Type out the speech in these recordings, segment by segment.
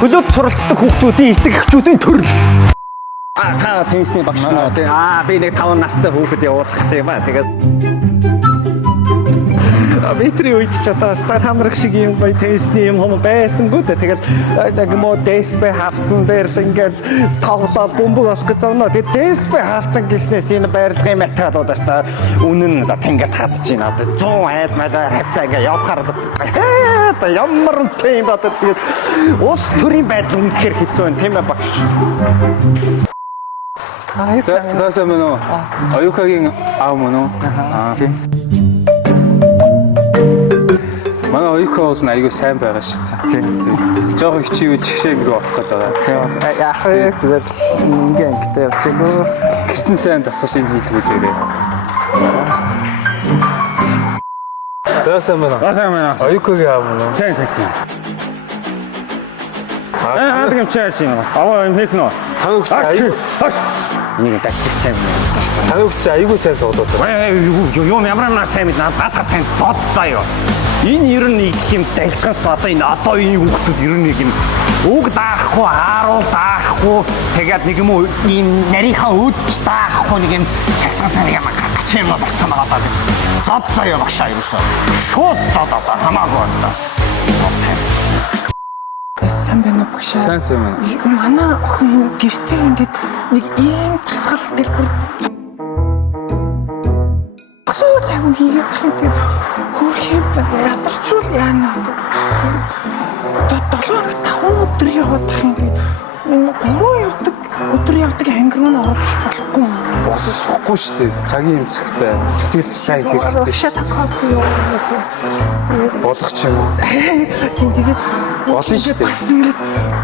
клуб суралцдаг хүүхдүүдийн эцэг эхчүүдийн төрөл. Та теннисний багш наа. Би нэг 5 настай хүүхэд явуулах гэсэн юм ба. Тэгээд Битри үед ч одоо статамрах шиг юм бай теннисний юм хом байсангүй дээ. Тэгээд яг мо дэспэ хафтан дээр ингээд тоглоод бөмбөг осгож завна. Тэгээд дэспэ хафтан гэснээс энэ байрлалын методууд та үнэн тэнгэрт хадж байна. Одоо 100 айл малаа хавцаа ингээд явахаар одоо ямар юм ба тэгээд ус төрийн байдал үнэхээр хэцүү байна тийм ээ багш. За мөн үү? Оюукагийн аав мөн үү? Тийм. Манай оюука бол айгүй сайн байгаа шүү дээ. Тийм. Жохоо хичээвэ жигшээ рүү авах гэдэг байгаа. Тийм. Яг зүгээр ингээд явчихгүй. Гэртэн сайн дасгалыг хийлгүүлээрээ. За мөн үү? Оюукагийн аав мөн үү? Тийм. Тэгм чаач юм. Аваа юм хийх нөө. Танууч айгүй. Нэг тактик сайн байна. Танууч айгүй сайн тоглоод байна. Юу ямар сайн мэднэ. Баатар сайн зод заяа. Энэ ер нь их юм дэлжгээс одоо энэ хүүхдүүд ер нь нэг юм үг даахгүй, ааруул даахгүй, тэгээд нэг юм уу ийм нарийнхаа үүдч даахгүй нэг юм хялцган сайн юм гаргач юм болцсон байгаа даа. Зод заяа багшаа юусэн. Шууд зод одоо хамаагүй одоо. Сайн байна багшаа. Сайн байна. Манай охин гэртээ ингээд нэг ийм тасгал гэлбэр асуу цаг хийгээд ахын тийм хөрхөмтэй ядарчул яана. 7-5 өдөр яваад ахын тийм энэ 3 өдөр явдаг анги руу орж болохгүй болохгүй шүү дээ. Цагийн юм цагтай. Тэгэл сайн хэрэгтэй шүү. Болох ч юм уу. Тэгээд болно шүү дээ. Бас ингээд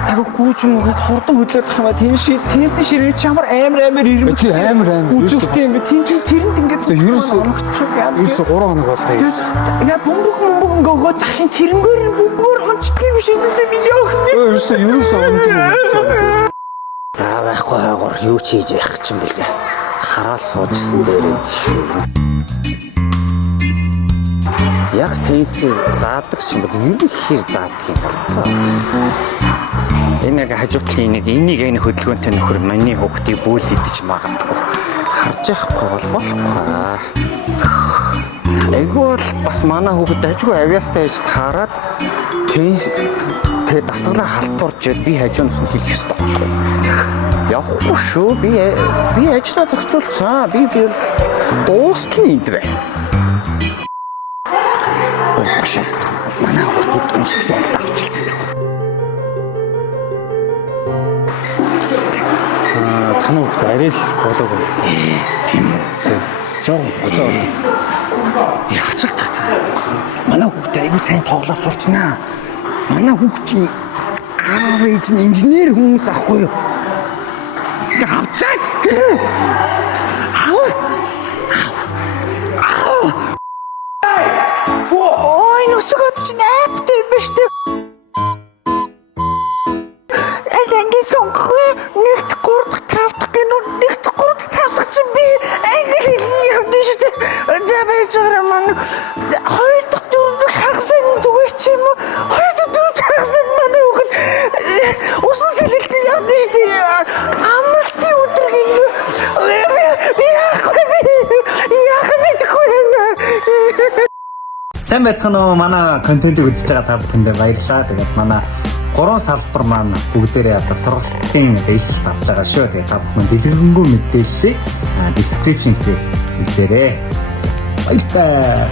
агуу гүүж юм гээд хурдан хөдлөөд хаваа теннисний ширээ чамар амар ирмэ. Тий амар. Үзүүхтэй юм. Тэрэнд ингээд ерөөсөө 3 хоног боллоо. Яа бөмбөг өгөөд ахын тэрнгээр бөмбөр хончдгийг биш үстэй би яах вэ? Ерөөсөө өмдөг. Байхгүй хаагур юу ч хийж явах юм бэлээ. Хараал суужсэн дээрээ шүү. Яг теннисийг заадаг ч юм бол ер нь ихээр заадаг юм бол тоо. Энэ яг хажуутлын энийг энэ хөдөлгөөнтэй нөхөр миний хүүхдийг бүүл идэж магадгүй. Харж яахгүй бол болохгүй. Айгуу бас манай хүүхэд ажгүй авьяастай хийж таарад тэгээ дасгалаа халтуурч би хажуунаас нь хийх ёстой байхгүй. Явахгүй шүү. Би ажлаа зохицуулсан. Би дуустал энд байна. Багш манай хүүхэд унших сайн давчлаа. Таны хүүхэд арай л болоогүй. Тийм үү. Жоо гоцоо. Явцал та. Манай хүүхэд айгүй сайн тоглоо сурчнаа. Манай хүүхдийн аав ээж нь инженер хүмүүс ахгүй юу? Авчаач тээ. Ой, нүсгөөд чинь аптай биш тээ. Ангийн сонгохгүй нэгт 3 дахь 5 дахь гинөө нэгт 3 дахь 5 дахь чинь би англи хэлний явдсан шүү дээ. За байж байгаа маань 2 дахь 4 дахь хагасан зүгээр ч юм уу 2 дахь 4 дахь хагасан манай хүүхэд усан сэлэлтэнд явдсан шүү дээ. Амралтын өдөр гинөө би яах мэдгүй байна. Сайн байцгаана уу манай контентыг үзэж байгаа та бүхэндээ баярлалаа. Тэгээд манай 3 салбар маань бүгдээрээ одоо сургалтын бэйсэлт авч байгаа шүү. Тэгээд та бүхэн дэлгэрэнгүй мэдээллийг description-с үзээрэй. Баярлалаа.